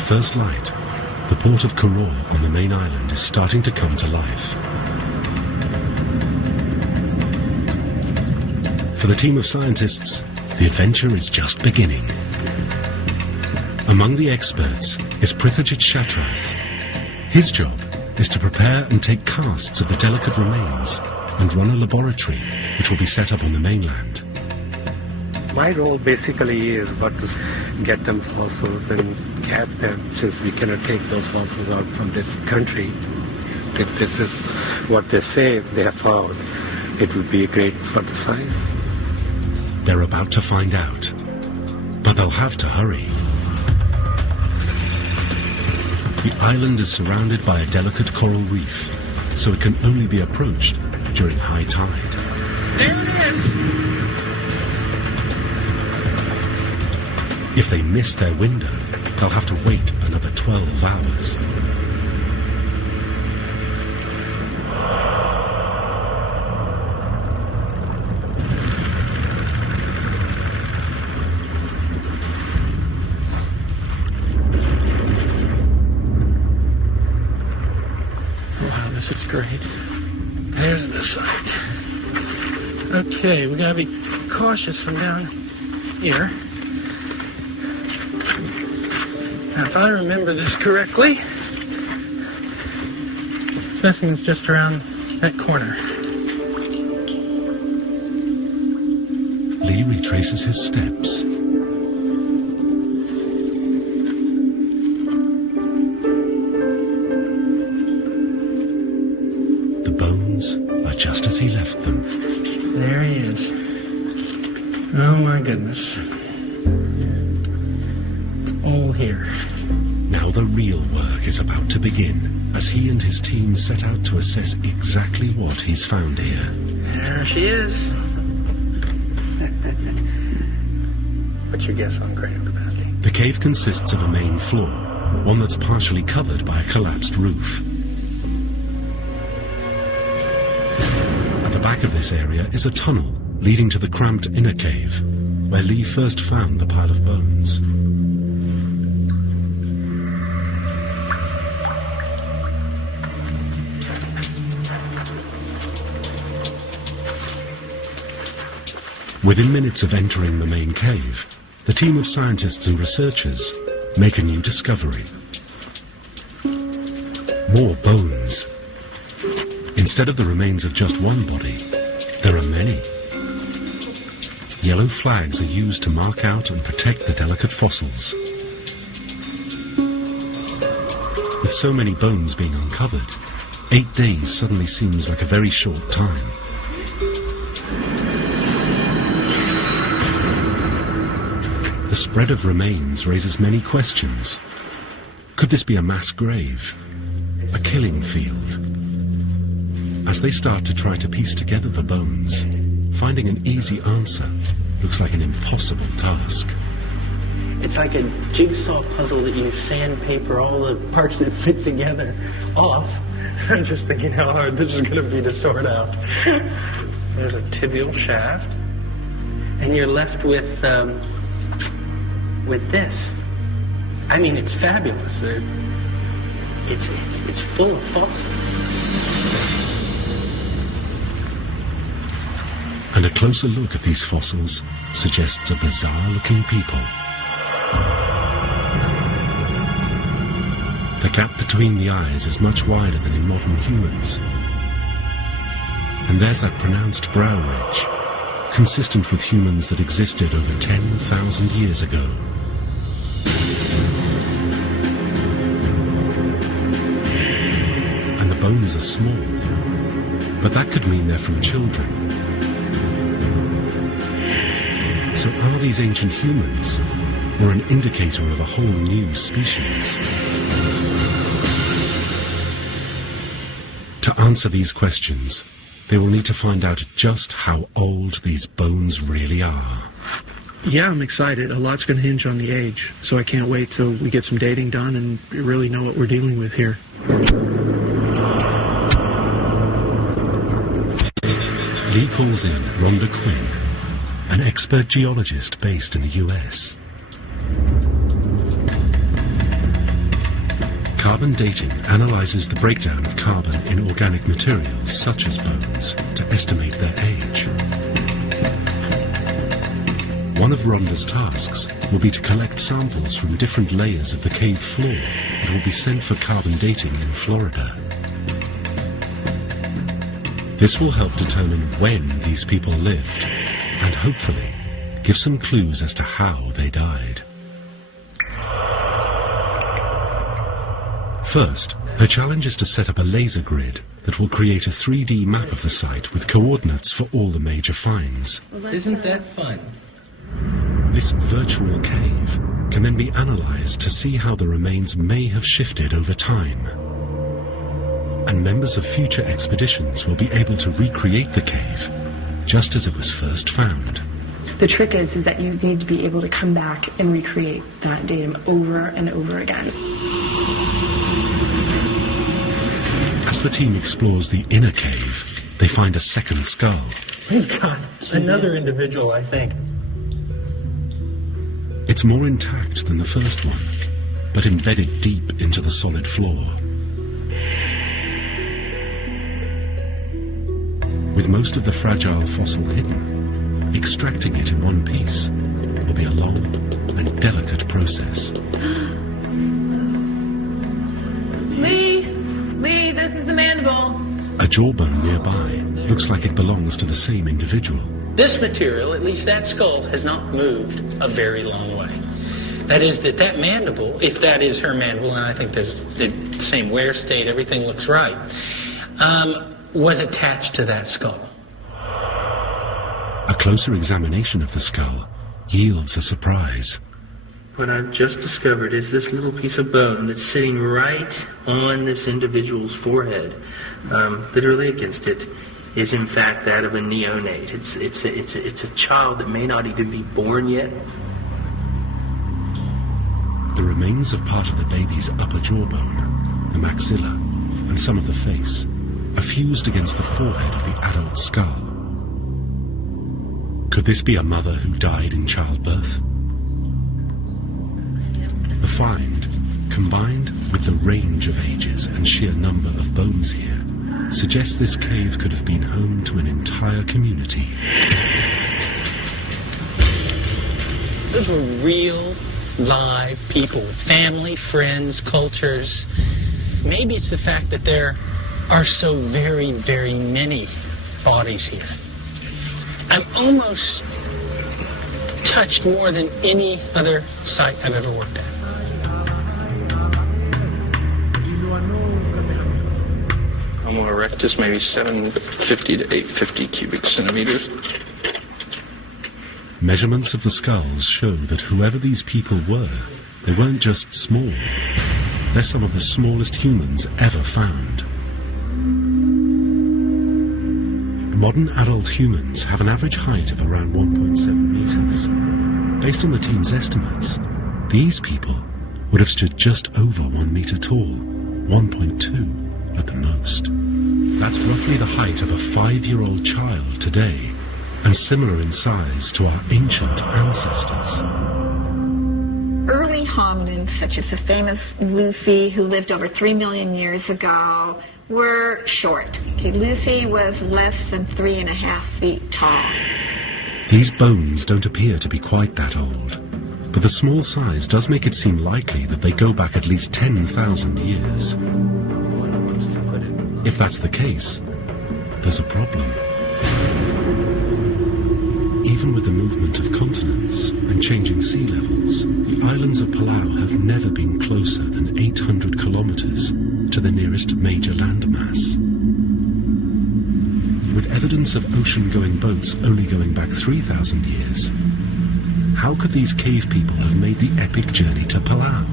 At first light, the port of Koror on the main island is starting to come to life. For the team of scientists, the adventure is just beginning. Among the experts is Prithajit Shatrath. His job is to prepare and take casts of the delicate remains and run a laboratory which will be set up on the mainland. My role basically is to get them fossils and cast them, since we cannot take those fossils out from this country. If this is what they say they have found, it would be great for the science. They're about to find out, but they'll have to hurry. The island is surrounded by a delicate coral reef, so it can only be approached during high tide. There it is! If they miss their window, they'll have to wait another 12 hours. This is great. There's the site. Okay, we gotta be cautious from down here. Now, if I remember this correctly, specimen's just around that corner. Lee retraces his steps. Just as he left them. There he is. Oh my goodness. It's all here. Now the real work is about to begin, as he and his team set out to assess exactly what he's found here. There she is. What's your guess on cranial capacity? The cave consists of a main floor, one that's partially covered by a collapsed roof. At the back of this area is a tunnel leading to the cramped inner cave, where Lee first found the pile of bones. Within minutes of entering the main cave, the team of scientists and researchers make a new discovery. More bones. Instead of the remains of just one body, there are many. Yellow flags are used to mark out and protect the delicate fossils. With so many bones being uncovered, 8 days suddenly seems like a very short time. The spread of remains raises many questions. Could this be a mass grave? A killing field? As they start to try to piece together the bones, finding an easy answer looks like an impossible task. It's like a jigsaw puzzle that you sandpaper all the parts that fit together off. I'm just thinking how hard this is going to be to sort out. There's a tibial shaft, and you're left with this. I mean, it's fabulous. It's full of fossils. And a closer look at these fossils suggests a bizarre-looking people. The gap between the eyes is much wider than in modern humans. And there's that pronounced brow ridge, consistent with humans that existed over 10,000 years ago. And the bones are small, but that could mean they're from children. So are these ancient humans, or an indicator of a whole new species? To answer these questions, they will need to find out just how old these bones really are. Yeah, I'm excited. A lot's going to hinge on the age, so I can't wait till we get some dating done and really know what we're dealing with here. Lee calls in Rhonda Quinn, an expert geologist based in the US. Carbon dating analyzes the breakdown of carbon in organic materials such as bones to estimate their age. One of Rhonda's tasks will be to collect samples from different layers of the cave floor that will be sent for carbon dating in Florida. This will help determine when these people lived and hopefully give some clues as to how they died. First, her challenge is to set up a laser grid that will create a 3D map of the site with coordinates for all the major finds. Isn't that fun? This virtual cave can then be analyzed to see how the remains may have shifted over time. And members of future expeditions will be able to recreate the cave just as it was first found. The trick is that you need to be able to come back and recreate that datum over and over again. As the team explores the inner cave, they find a second skull. We've got another individual, I think. It's more intact than the first one, but embedded deep into the solid floor. With most of the fragile fossil hidden, extracting it in one piece will be a long and delicate process. Lee, this is the mandible. A jawbone nearby looks like it belongs to the same individual. This material, at least that skull, has not moved a very long way. That is that mandible, if that is her mandible, and I think there's the same wear state, everything looks right, was attached to that skull. A closer examination of the skull yields a surprise. What I've just discovered is this little piece of bone that's sitting right on this individual's forehead, literally against it, is in fact that of a neonate. It's a child that may not even be born yet. The remains of part of the baby's upper jawbone, the maxilla, and some of the face are fused against the forehead of the adult skull. Could this be a mother who died in childbirth? The find, combined with the range of ages and sheer number of bones here, suggests this cave could have been home to an entire community. Those were real, live people, family, friends, cultures. Maybe it's the fact that there are so very, very many bodies here. I'm almost touched more than any other site I've ever worked at. Homo erectus, maybe 750 to 850 cubic centimeters. Measurements of the skulls show that whoever these people were, they weren't just small. They're some of the smallest humans ever found. Modern adult humans have an average height of around 1.7 meters. Based on the team's estimates, these people would have stood just over 1 meter tall, 1.2 at the most. That's roughly the height of a 5-year-old child today, and similar in size to our ancient ancestors. Early hominins, such as the famous Lucy, who lived over 3 million years ago, were short. Okay, Lucy was less than 3.5 feet tall. These bones don't appear to be quite that old, but the small size does make it seem likely that they go back at least 10,000 years. If that's the case, there's a problem. Even with the movement of continents and changing sea levels, the islands of Palau have never been closer than 800 kilometers to the nearest major landmass. With evidence of ocean-going boats only going back 3,000 years, how could these cave people have made the epic journey to Palau?